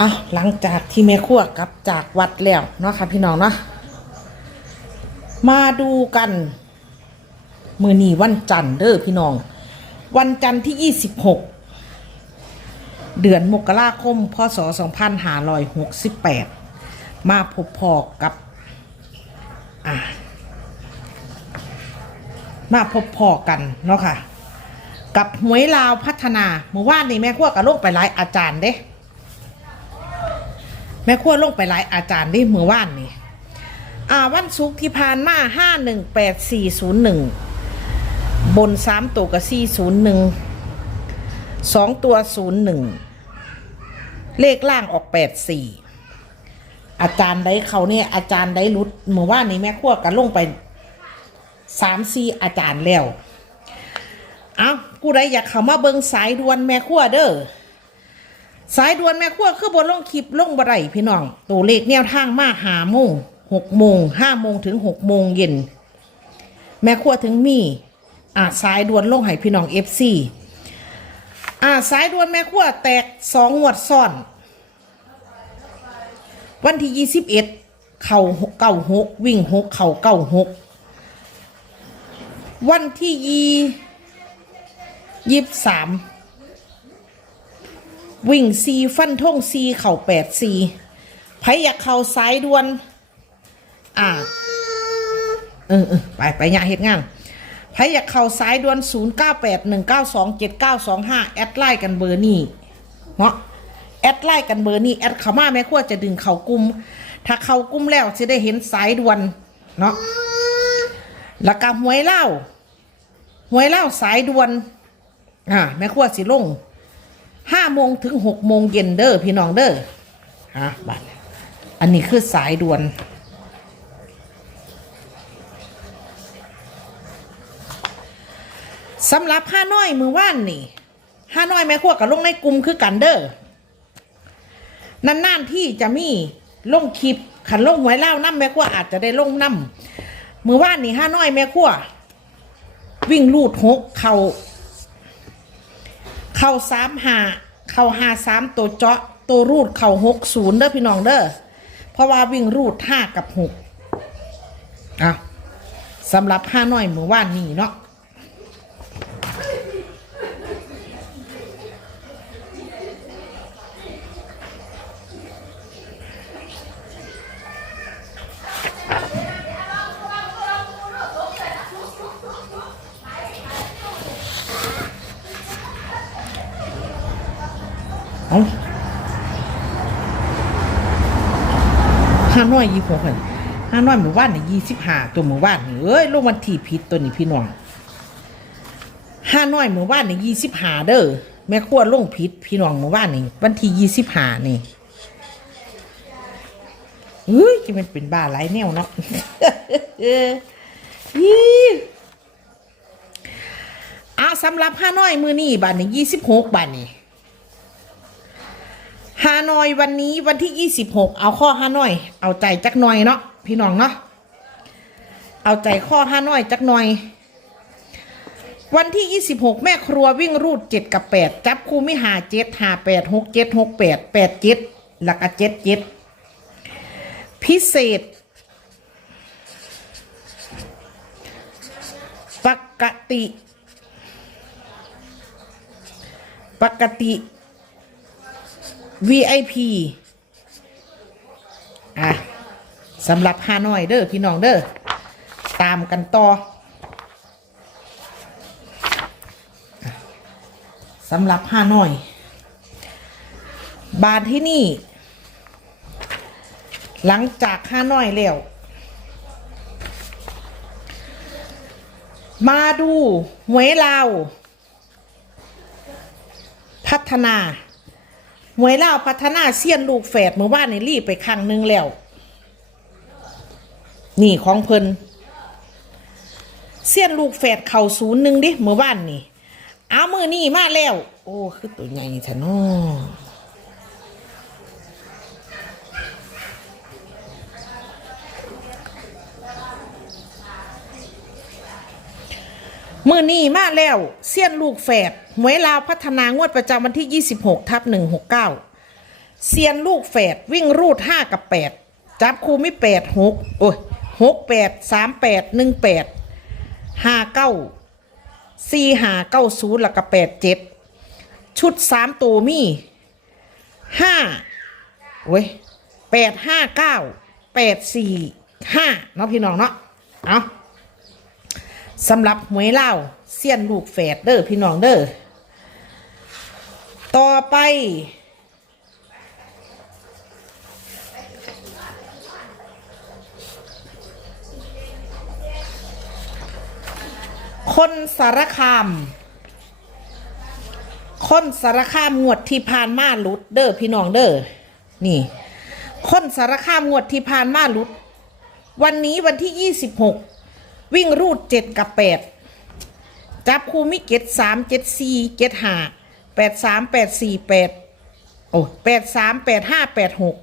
อะหลังจากที่แม่ขั้วกลับจากวัดแล้วเนาะค่ะพี่น้องเนาะมาดูกัน มือนีวันจันทร์เด้อพี่น้อง วันจันทร์ที่ 26 เดือนมกราคม พศ 2568 มาพบพอกับมาพบพอกันเนาะค่ะ กับหวยลาวพัฒนาเมื่อวานนี้แม่ขั้วกับลงไปหลายอาจารย์เด้ แม่ขั้วลงไปหลายอาจารย์ได้เมื่อวานนี่อ่าวันศุกร์ที่ผ่านมาห้าหนึ่งแปดสี่ศูนย์หนึ่งบนสามตัวกับสี่ศูนย์หนึ่งสองตัวศูนย์หนึ่งเลขล่างออกแปดสี่อาจารย์ได้เขาเนี่ยอาจารย์ได้รุดเมื่อวานนี้แม่ขั้วกันลงไปสามสี่อาจารย์แล้ว เอากูได้อยากเขามาเบิงสายด่วนแม่ขั้วเด้อ สายด่วนแม่ขั้วคือบนลงคลิปลงบ่ไรพี่น้อง ตัวเลขแนวทางมาหาโมงหกโมงห้าโมงถึงหกโมงเย็น แม่ขั้วถึงมีอ่าสายด่วนลงให้พี่น้องเอฟซีอ่าสายด่วนแม่ขั้วแตกสองงวดซ้อน วันที่ยี่สิบเอ็ดเข่าเก้าหกวิ่งหกเข่าเก้าหกวันที่ยี่ยี่สาม วิ่งซีฟันท่งซีเข่าแปดซีไผอยากเข่าซ้ายด่วน อ่าเออเออไปไปเนี่ยเหตุงานไผอยากเข่าซ้ายด่วนศูนย์เก้าแปดหนึ่งเก้าสองเจ็ดเก้าสองห้าแอดไลน์กันเบอร์นี่เนาะแอดไลน์กันเบอร์นี่แอดเขามาแม่ขั้วจะดึงเข่ากุม ถ้าเข่ากุมแล้วจะได้เห็นสายด่วนเนาะแล้วก็หวยเล่าหวยเล่าสายด่วน อ่าแม่ขั้วสิลง ห้าโมงถึงหกโมงเย็นเด้อพี่น้องเด้อฮะบัตรอันนี้คือสายด่วน สำหรับห้าน้อยมือว่านนี่ห้าน้อยแม่ขั้วกับลงในกลุ่มคือกันเด้อนานๆที่จะมีลงคลิปขันลงหวยเล่าน้ำแม่ขั้วอาจจะได้ลงน้ำมือว่านนี่ห้าน้อยแม่ขั้ววิ่งลูดหกเขาเข้าสามหา เข้าหาสามตัวเจาะตัวรูดเข่าหกศูนย์เด้อพี่น้องเด้อเพราะว่าวิ่งรูดห้ากับหกอะสำหรับห้าน้อยเมื่อวานนี้เนาะ น้อยยี่หกคนห้าน้อยหมือว่านนี่ยี่สิบห้าตัวหมือว่านนี่เอ้ยลงวันที่ผิดตัวนี้พี่น้องห้าน้อยหมือว่านนี่ยี่สิบห้าเด้อแม่ขั้วลงผิดพี่น้องหมือว่านนี่วันที่ยี่สิบห้านี่เฮ้ยจะมันเป็นบ้าหลายแนวเนาะยี่เอาสำหรับห้าน้อยมือนี่บาทนี่ยี่สิบหกบาทนี่ ฮานอยวันนี้วันที่ 26 เอาข้อฮานอย เอาใจจักหน่อยเนาะพี่น้องเนาะเอาใจข้อฮานอยจักหน่อย วันที่ 26 แม่ครัววิ่งรูด 7 กับ 8 จับคู่ไม่หาเจ็ดหาแปดหกเจ็ดหกแปดแปดเจ็ดหลักเจ็ดเจ็ดพิเศษ ปกติ ปกติ VIP อะสำหรับฮานอยเด้อพี่น้องเด้อตามกันต่อสำหรับฮานอย บาทที่นี่ หลังจากฮานอยแล้ว มาดูหวยลาวพัฒนา หวยเล่าพัฒนาเซียนลูกแฝดเมื่อวานนี่รีบไปครั้งหนึงแล้ว นี่ของเพิ่นเซียนลูกแฝดเข่าศูนย์หนึ่งดิเมื่อวานนี่เอามือนี่มาแล้ว โอ้คือตัวใหญ่แท้เนอ มือนี่มาแล้วเซียนลูกแฝดหวยลาวพัฒนางวดประจำวันที่ 26ทับ169เซียนลูกแฝดวิ่งรูดห้ากับแปดจับคู่ไม่แปดหกโอ้ยหกแปดสามแปดหนึ่งแล้วก็แปดเจ็ดชุดสามตัวมีห้าเว้ยแปดห้าเก้าแปดสี่ห้าเนาะพี่น้องเนาะเอา สำหรับหวยเล่าเซียนลูกแฝดเด้อพี่น้องเด้อต่อไป คนสารคาม คนสารคามงวดที่ผ่านมาลุดเด้อพี่น้องเด้อนี่ คนสารคามงวดที่ผ่านมาลุด วันนี้วันที่26 วิ่งรูด7กับ8จับคูมิเกตสามเจ็ดสี่เจ็ดห้าแปดสามแปดสี่แปดโอ้แปดสามแปดห้าแปดหก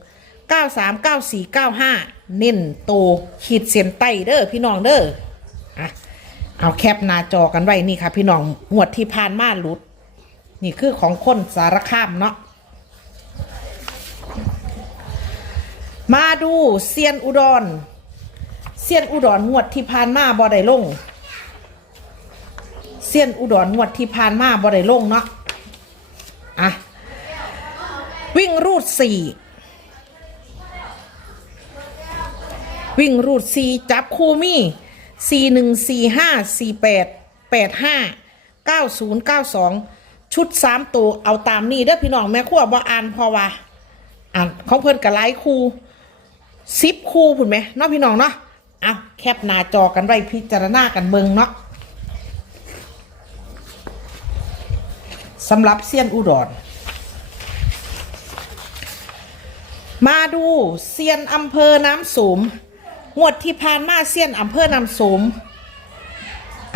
เก้าสามเก้าสี่เก้าห้าเน้นโตขีดเส้นใต้เด้อพี่น้องเด้ออะเอาแคปหน้าจอกันไว้นี่ค่ะ พี่น้องงวดที่ผ่านมาหลุด นี่คือของคนสารคามเนาะมาดูเซียนอุดร เซียนอุดรงวดที่ผ่านมาบ่ได้ลงเซียนอุดรงวดที่ผ่านมาบ่ได้ลงเนาะอะวิ่งรูดสี่วิ่งรูดสี่จับคูมี่สี่หนึ่งสี่ห้าสี่แปดแปดห้าเก้าศูนย์เก้าสองชุดสามตัวเอาตามนี้เด้อพี่น้องแม่ขั้วบ่อ่านพอว่าอ่านของเพิ่นกับไลค์คูซิปคูพุ่นไหมเนาะพี่น้องเนาะ เอาแคปหน้าจอกันไว้พิจารณากันเบิงเนาะสำหรับเซียนอุดร มาดูเซียนอำเภอน้ำสูมงวดที่ผ่านมาเซียนอำเภอน้ำสูม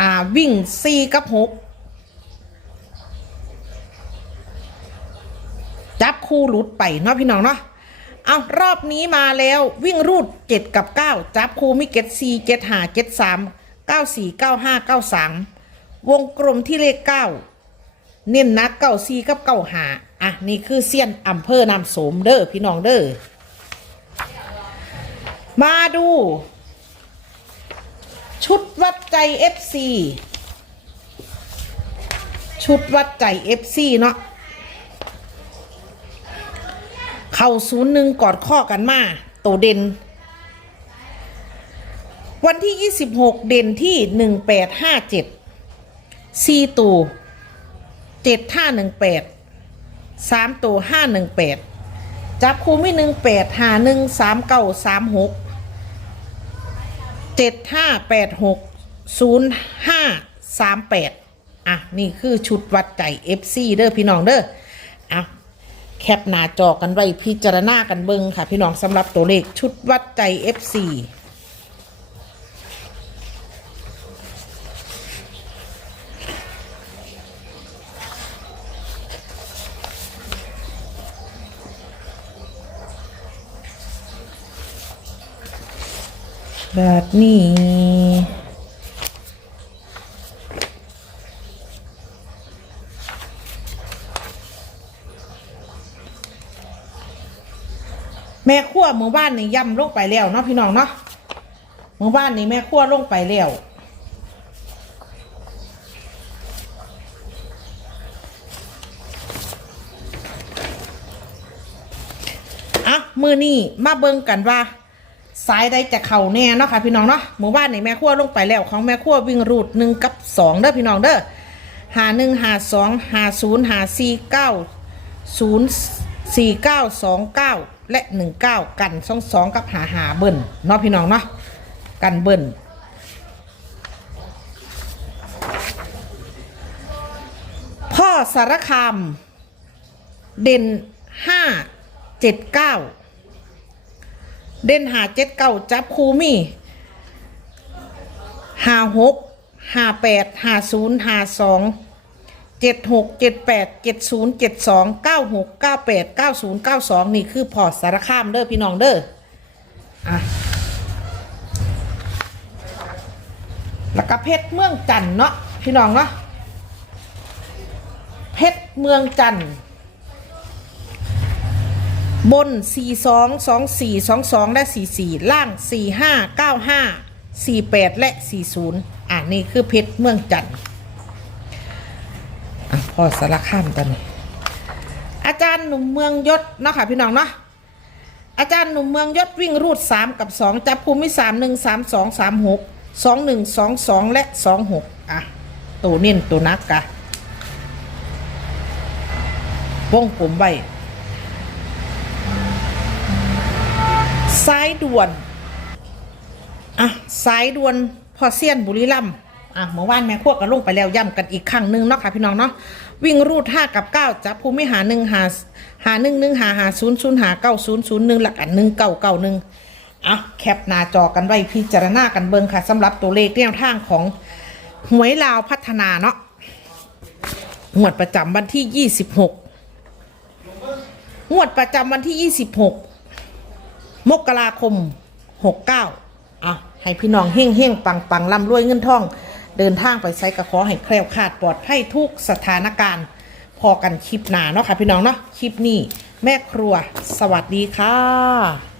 อ่าวิ่งสี่กับหกจับคู่หลุดไปเนาะพี่น้องเนาะ เอารอบนี้มาแล้ววิ่งรูดเจ็ดกับเก้าจับคูมิเก็ตสี่เจ็ดหาเจ็ดสามเก้าสี่เก้าห้าเก้าสามวงกลมที่เลขเก้าเน้นนักเก้าซีกับเก้าหาอะ นี่คือเซียนอำเภอนำโสมเด้อพี่น้องเด้อมาดู ชุดวัดใจ FC ชุดวัดใจ FC เนาะ เข้าศูนย์หนึ่งกอดข้อกันมาโตเด่น วันที่ 26 เด่นที่ 1857 4 ตัวเจ็ดห้าหนึ่งแปดสามตัวห้าหนึ่งแปดจับคู่ไม่หนึ่งแปดหาหนึ่งสามเก้าสามหกเจ็ดห้าแปดหกศูนย์ห้าสามแปดอะ นี่คือชุดวัดใจ FC เด้อพี่น้องเด้ออะ แคปหน้าจอกันไว้พิจารณากันเบิงค่ะพี่น้องสำหรับตัวเลขชุดวัดใจ FC แบบนี้ ม่ขั้วเมื่อบ้านนี่ย่ำลงไปแล้วเนาะพี่น้องเนาะเมื่อบ้านนี่แม่ขั้วลงไปแล้วอะมือนี่มาเบิ่งกันว่าสายใดจะเข่าแน่เนาะค่ะพี่น้องเนาะหมู่บ้านนี่แม่ขั้วลงไปแล้วของแม่ขั้ววิ่งรูดหนึ่งกับสองเด้อพี่น้องเด้อหาหนึ่งหาสองหาศูนย์หาสี่เก้าศูนย์สี่เก้าสองเก้า และหนึ่งเก้ากันสองสองกับหาหาเบิ้ลเนาะพี่น้องเนาะกันเบิ้ลพ่อสารคาม เด่นห้าเจ็ดเก้าเด่นหาเจ็ดเก้าจับคูมี่หาหกหาแปดหาศูนย์หาสอง เจ็ดหกเจ็ดแปดเจ็ดศูนย์เจ็ดสองเก้าหกเก้าแปดเก้าศูนย์เก้าสองนี่คือพอร์ตสารคามเด้อพี่น้องเด้ออะแล้วก็เพชรเมืองจันเนาะพี่น้องเนาะเพชรเมืองจันทน์บน 4 2 2 4 2 2 และ 4 4 ล่าง 4 5 9 5 4 8 และ 40 อ่านี่คือเพชรเมืองจันทร์ พอสารข้ามตอนนี้ อาจารย์หนุ่มเมืองยศเนาะค่ะพี่น้องเนาะอาจารย์หนุ่มเมืองยศวิ่งรูด 3 กับ 2 จับภูมิ3 1 3 2 3 6 2 1 2 2และ2 6อะตัวเน้นตัวนักกะวงผมไว้สายด่วน อะสายด่วนพอเซียนบุรีรัมย์ อะเมื่อวานแม่พวก็ลงไปแล้วย่ำกันอีกครั้งหนึ่งเนาะค่ะพี่น้องเนาะวิ่งรูด5กับ9จับภูมิหา1หาหา1 1หนึ่งหาหา0 0หา9 0 0 1หนึ่งหลักอัน1 9 9 1อะแคปหน้าจอกันไว้พิจารณากันเบิ่งค่ะสำหรับตัวเลขแนวทางของหวยลาวพัฒนาเนาะงวดประจำวันที่26งวดประจำวันที่26มกราคม69อะให้พี่น้องเฮ่งเฮ่งปังปังร่ำรวยเงินทอง เดินทางไปไซกะขอให้แคล้วคลาดปลอดภัยทุกสถานการณ์พอกันคลิปหนาเนาะค่ะพี่น้องเนาะคลิปนี้แม่ครัว สวัสดีค่ะ